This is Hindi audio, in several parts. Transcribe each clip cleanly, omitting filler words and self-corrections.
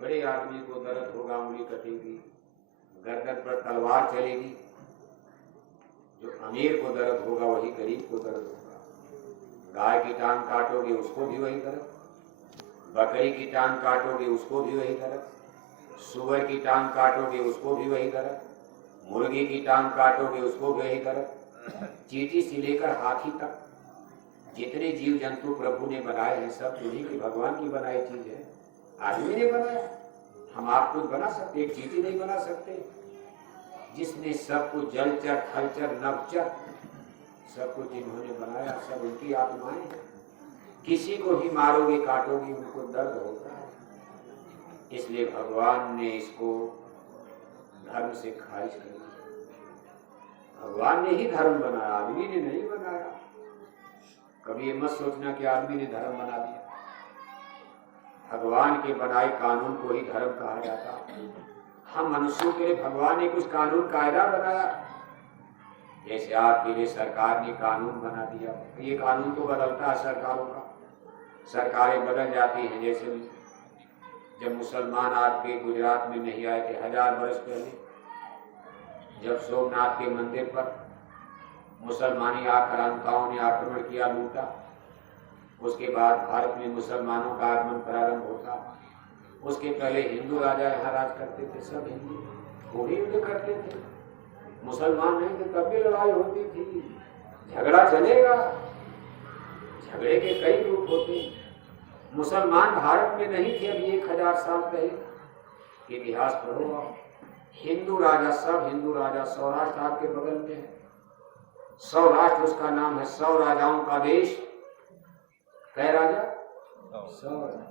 बड़े आदमी को दर्द होगा, उंगली कटेगी, गर्दन पर तलवार चलेगी। जो अमीर को दर्द होगा वही गरीब को दर्द होगा। गाय की टांग काटोगे उसको भी वही दर्द, बकरी की टांग काटोगे उसको भी वही दर्द, सुअर की टांग काटोगे उसको भी वही दर्द, मुर्गी की टांग काटोगे उसको भी वही दर्द। चींटी से लेकर हाथी तक जितने जीव जंतु प्रभु ने बनाए हैं सब उन्हीं की, भगवान की बनाई चीज है। आदमी ने बनाया, हम आप कुछ बना सकते, एक चींटी नहीं बना सकते। जिसने सब कुछ जलचर थलचर नभचर सब कुछ जिन्होंने बनाया सब उनकी आत्माएं हैं। किसी को भी मारोगे काटोगे उनको दर्द होता है। इसलिए भगवान ने इसको धर्म से खारिज कर दिया। भगवान ने ही धर्म बनाया, आदमी ने नहीं बनाया। कभी ये मत सोचना कि आदमी ने धर्म बना दिया। भगवान के बनाए कानून को ही धर्म कहा जाता। हम मनुष्यों के लिए भगवान ने कुछ कानून कायदा बनाया। जैसे आपके लिए सरकार ने कानून बना दिया, ये कानून तो बदलता है सरकारों का, सरकारें बदल जाती हैं। जैसे जब मुसलमान आपके गुजरात में नहीं आए थे 1000 वर्ष पहले, जब सोमनाथ के मंदिर पर मुसलमानी आक्रांताओं ने आक्रमण किया, लूटा, उसके बाद भारत में मुसलमानों का आगमन प्रारंभ होता। उसके पहले हिंदू राजा यहाँ राज करते थे, सब हिंदू, वो भी युद्ध करते थे। मुसलमान नहीं थे तब भी लड़ाई होती थी, झगड़ा चलेगा, झगड़े के कई रूप होते। मुसलमान भारत में नहीं थे अभी 1000 साल पहले, इतिहास पढ़ो। हिंदू राजा, सब हिंदू राजा, सौराष्ट्र आपके बगल में है, सौराष्ट्र उसका नाम है, 100 राजाओं का देश। कै राजा? 100।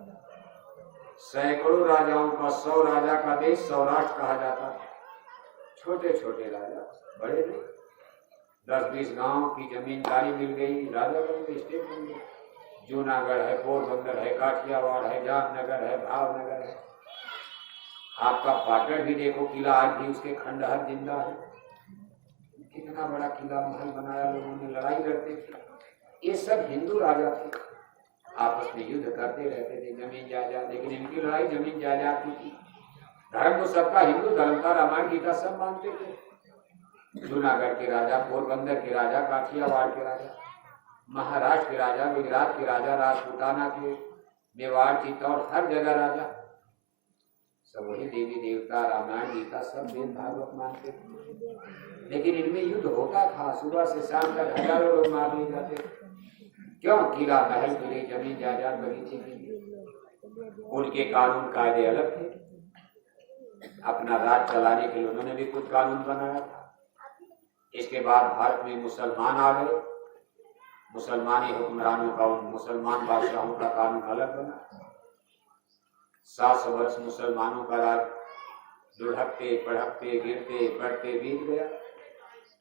सैकड़ों राजाओं का, 100 राजा का देश सौराष्ट्र कहा जाता। छोटे छोटे राजा, बड़े नहीं। 10-20 गांव की जमींदारी मिल गई, राजा बन गए, स्टेट बन गए। जूनागढ़ है, पोरबंदर है, काठियावाड़ है, जामनगर है, भावनगर है। आपका पाटन भी देखो, किला आज भी उसके खंडहर जिंदा है। कितना बड़ा किला महल बनाया लोगों ने, लड़ाई लड़ते थे। ये सब हिंदू राजा थे, आपस में युद्ध करते रहते थे, जमीन जायदाद। लेकिन इनकी लड़ाई जमीन जायदाद की थी। धर्म तो सबका हिंदू धर्म का, रामायण गीता सब मानते थे। जूनागढ़ के राजा, पोरबंदर के राजा, काठियावाड़ के राजा, महाराष्ट्र के राजा, गुजरात के राजा, राजपूताना के, मेवाड़, चित्तौड़, हर जगह राजा, सब वही देवी देवता, रामायण गीता सब वेद भागवत मानते थे। लेकिन इनमें युद्ध होता था, सुबह से शाम तक हजारों लोग मार लिए जाते थे। क्यों? किला महल के लिए, जमीन जायदाद, बगीचे के लिए। उनके कानून कायदे अलग थे। अपना राज चलाने के लिए उन्होंने भी कुछ कानून बनाया था। इसके बाद भारत में मुसलमान आ गए, मुसलमानी हुक्मरानों का, उन मुसलमान बादशाहों का कानून अलग बना। 700 वर्ष मुसलमानों का राज लुढ़कते पढ़कते गिरते पढ़ते बीत गया।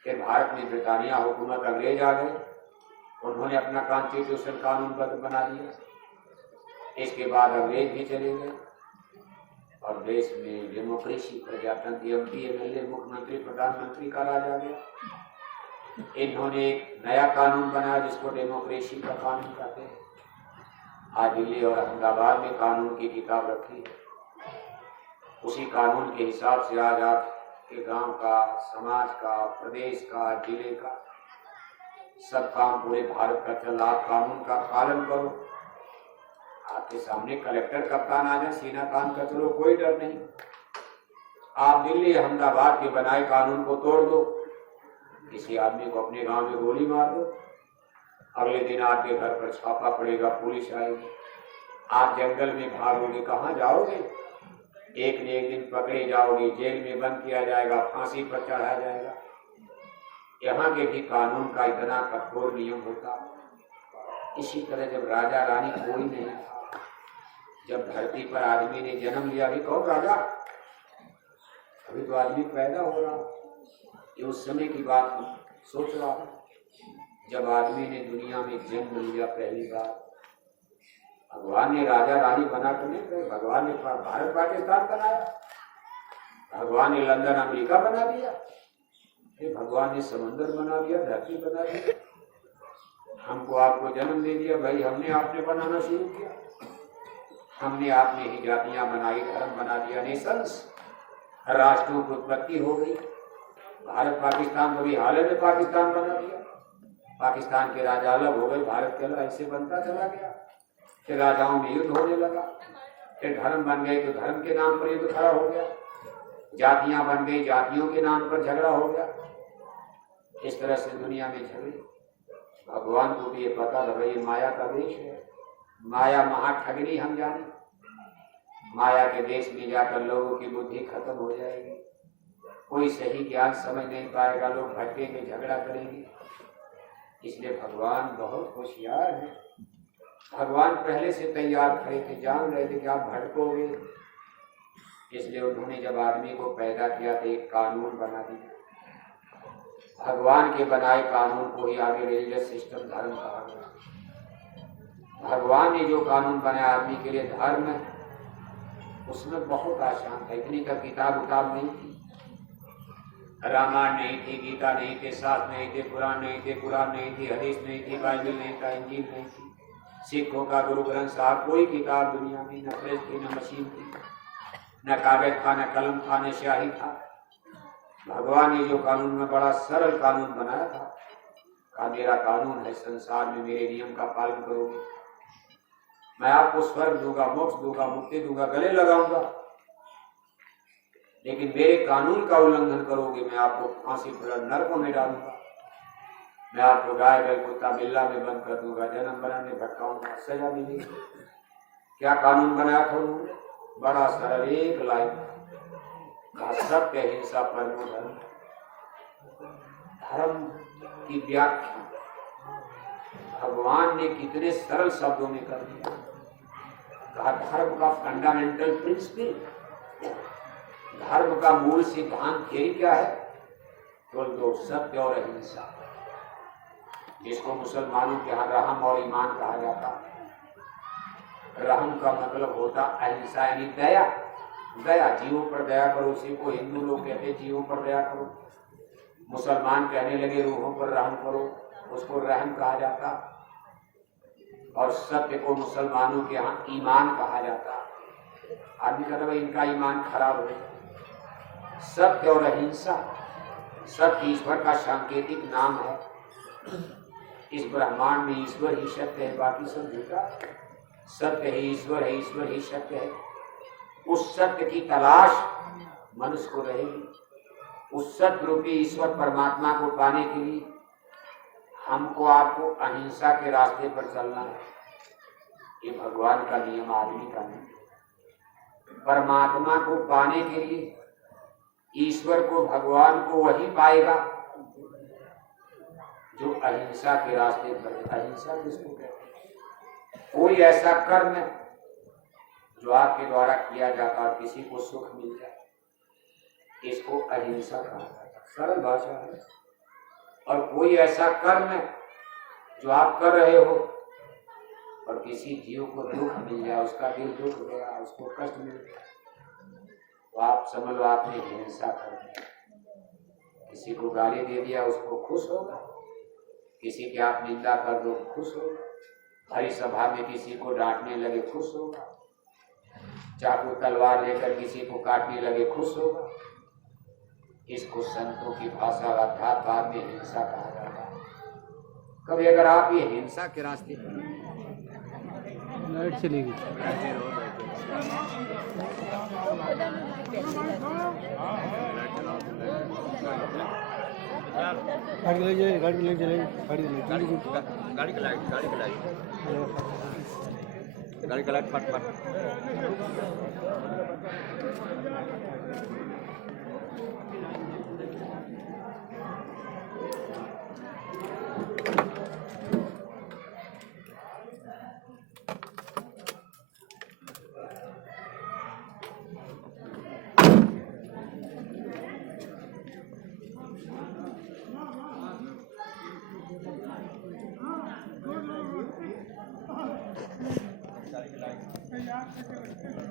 फिर भारत में ब्रिटानिया हुकूमत, अंग्रेज आ गए, उन्होंने अपना कॉन्स्टिट्यूशन कानून बना दिया। इसके बाद अंग्रेज भी चले गए और देश में डेमोक्रेसी, प्रजातंत्र, MP, MLA, मुख्यमंत्री, प्रधानमंत्री का राज आ गया। इन्होंने एक नया कानून बनाया जिसको डेमोक्रेसी का कानून कहते हैं। आज दिल्ली और अहमदाबाद में कानून की किताब रखी है। उसी कानून के हिसाब से आज आपके गांव का, समाज का, प्रदेश का, जिले का सब काम पूरे भारत का चल। आप कानून का पालन करो। आपके सामने कलेक्टर कप्तान आ जाए, सीना काम कर चलो, कोई डर नहीं। आप दिल्ली अहमदाबाद के बनाए कानून को तोड़ दो, किसी आदमी को अपने गांव में गोली मार दो, अगले दिन आपके घर पर छापा पड़ेगा, पुलिस आएगी, आप जंगल में भागोगे, कहाँ जाओगे? एक न एक दिन पकड़े जाओगे, जेल में बंद किया जाएगा, फांसी पर चढ़ाया जाएगा। यहाँ के भी कानून का इतना कठोर नियम होता। इसी तरह जब राजा रानी कोई नहीं था, जब धरती पर आदमी ने जन्म लिया, अभी कौन राजा? अभी तो आदमी पैदा हो रहा। ये उस समय की बात सोच रहा हूं, जब आदमी ने दुनिया में जन्म लिया पहली बार। भगवान ने राजा रानी बना कर नहीं गए, भगवान ने भारत पाकिस्तान बनाया, भगवान ने लंदन अमेरिका बना दिया, फिर भगवान ने समंदर बना दिया, धरती बना दिया, हमको आपको जन्म दे दिया। भाई हमने आपने बनाना शुरू किया। हमने आपने ही जातियां बनाई, धर्म बना दिया, नेशंस, राष्ट्रों की उत्पत्ति हो गई। भारत पाकिस्तान कभी हाल में पाकिस्तान बना दिया, पाकिस्तान के राजा अलग हो गए, भारत के अलग, ऐसे बनता चला गया। फिर राजाओं में युद्ध होने लगा, फिर धर्म बन गए तो धर्म के नाम पर युद्ध खड़ा हो गया, जातियां बन गई, जातियों के नाम पर झगड़ा हो गया। इस तरह से दुनिया में झगड़े। भगवान को भी ये पता था भाई ये माया का देश है, माया महाठगनी हम जाने, माया के देश में जाकर लोगों की बुद्धि खत्म हो जाएगी, कोई सही ज्ञान समझ नहीं पाएगा, लोग भटकेंगे, झगड़ा करेंगे। इसलिए भगवान बहुत होशियार है, भगवान पहले से तैयार खड़े थे, जान रहे थे कि आप भटकोगे। इसलिए उन्होंने जब आदमी को पैदा किया तो एक कानून बना दिया, भगवान के बनाए कानून को ही आगे रिलीजियस सिस्टम धर्म कहा गया। भगवान ने जो कानून बनाया आदमी के लिए धर्म है, उसमें बहुत आसान था, इतनी का किताब उताब नहीं थी, रामायण नहीं थी, गीता नहीं थे, शास्त्र नहीं थे, कुरान नहीं थे, कुरान नहीं थी, हदीस नहीं थी, बाइबल नहीं था, इंजील नहीं थी, सिखों का गुरु ग्रंथ साहब, कोई किताब दुनिया में न प्रेस थी, न मशीन थी, न कागज था, न कलम था, न स्याही था। भगवान ने जो कानून में बड़ा सरल कानून बनाया था, कहा मेरा कानून है, संसार में मेरे नियम का पालन करोगे, मैं आपको स्वर्ग दूंगा, मोक्ष दूंगा, मुक्ति दूंगा, गले लगाऊंगा, लेकिन मेरे कानून का उल्लंघन करोगे, मैं आपको फांसी पर नरकों में डालूंगा, मैं आपको गाय बैल कुत्ता बिल्ला में बंद कर दूंगा, जन्म बनाने भटकाऊंगा, सजा मिलेगी। क्या कानून बनाया था उन्होंने? बड़ा सरल, एक लाइन, सत्य हिंसा परमो धर्म। धर्म की व्याख्या भगवान ने कितने सरल शब्दों में कर दिया। कहा धर्म का फंडामेंटल प्रिंसिपल, धर्म का मूल सिद्धांत थ्योरी क्या है? तो दो, सत्य और अहिंसा, जिसको मुसलमानों के यहाँ रहम और ईमान कहा जाता है। रहम का मतलब होता अहिंसा यानी दया, दया, जीवों पर दया करो, उसी को हिंदू लोग कहते हैं जीवों पर दया करो, मुसलमान कहने लगे रूहों पर रहम करो, उसको रहम कहा जाता। और सत्य को मुसलमानों के यहाँ ईमान कहा जाता। आदमी कहता है इनका ईमान खराब हो। सत्य और अहिंसा, सत्य ईश्वर का सांकेतिक नाम है। इस ब्रह्मांड में ईश्वर ही सत्य है, बाकी सब झूठा। सत्य ही ईश्वर है, ईश्वर ही सत्य है। उस सत्य की तलाश मनुष्य को रहेगी। उस सत्य रूपी ईश्वर परमात्मा को पाने के लिए हमको आपको अहिंसा के रास्ते पर चलना है। ये भगवान का नियम, आदमी का नहीं। परमात्मा को पाने के लिए ईश्वर को, भगवान को वही पाएगा जो अहिंसा के रास्ते पर है। अहिंसा किसको कहते हैं? कोई ऐसा कर्म जो आपके द्वारा किया जाता और किसी को सुख मिल जाए, इसको अहिंसा कहा जाता है। सरल भाषा है। और कोई ऐसा कर्म जो आप कर रहे हो और किसी जीव को दुख मिल जाए, उसका दिल दुख गया, उसको कष्ट मिल गया, तो आप समझ लो आपने हिंसा कर दी। किसी को गाली दे दिया, उसको खुश होगा। किसी की आप निंदा कर दो, खुश होगा। हरी सभा में किसी को डांटने लगे, खुश होगा। चाकू तलवार लेकर किसी को काटने लगे, खुश होगा। इसको संतों की भाषा अध्यात्म में हिंसा कहा जाता है। कभी अगर आप ये हिंसा के रास्ते पर लाइट चली गई, गाड़ी ले जाए, गाड़ी ले चलेगी, गाड़ी ले गाड़ी गाड़ी का लाइट, गाड़ी का लाइट, गाड़ी का लाइट फट फट। गाड़ी का लाइट